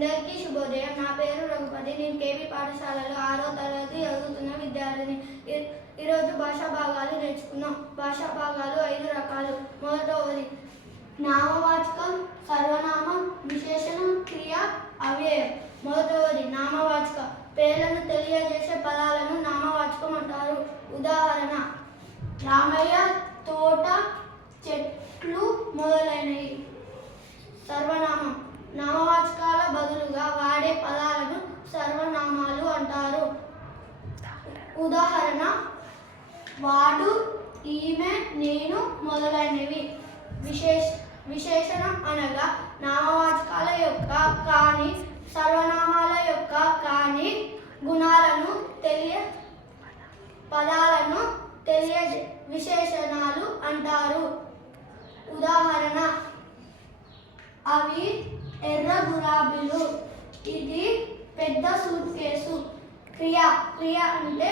అందరికీ శుభోదయం నా పేరు రఘుపతి. నేను కేవీ పాఠశాలలో ఆరో తరగతి చదువుతున్న విద్యార్థిని. ఈరోజు భాషా భాగాలు నేర్చుకున్నాం భాషా భాగాలు ఐదు రకాలు. మొదటవది నామవాచకం సర్వనామం విశేషణం క్రియ అవ్యయం. మొదటవది నామవాచకం. పేర్లను తెలియజేసే పదాలను నామవాచకం అంటారు. ఉదాహరణ రామయ్య తోట చెట్లు మొదలైనవి సర్వనామం నామవాచకాల బదులుగా వాడే పదాలను సర్వనామాలు అంటారు ఉదాహరణ వాడు ఈమె నేను మొదలైనవి. విశేష విశేషణం అనగా నామవాచకాల యొక్క కానీ సర్వనామాల యొక్క కానీ గుణాలను తెలియ పదాలను తెలియ విశేషణాలు అంటారు. ఉదాహరణ అవి ఎర్ర గులాబీలు. ఇది పెద్ద సూట్ కేసు. క్రియ క్రియ అంటే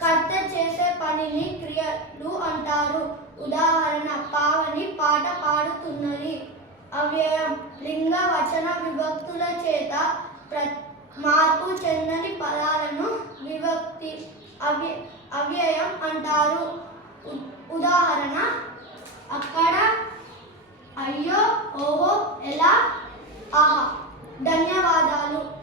కర్త చేసే పనిని క్రియలు అంటారు. ఉదాహరణ పావని పాట పాడుతున్నది. అవ్యయం లింగ వచన విభక్తుల చేత మార్పు చెందని పదాలను విభక్తి అవ్య అవ్యయం అంటారు. ఉదాహరణ అక్కడ అయ్యో ఓవో ఎలా? ఆహా ధన్యవాదాలు.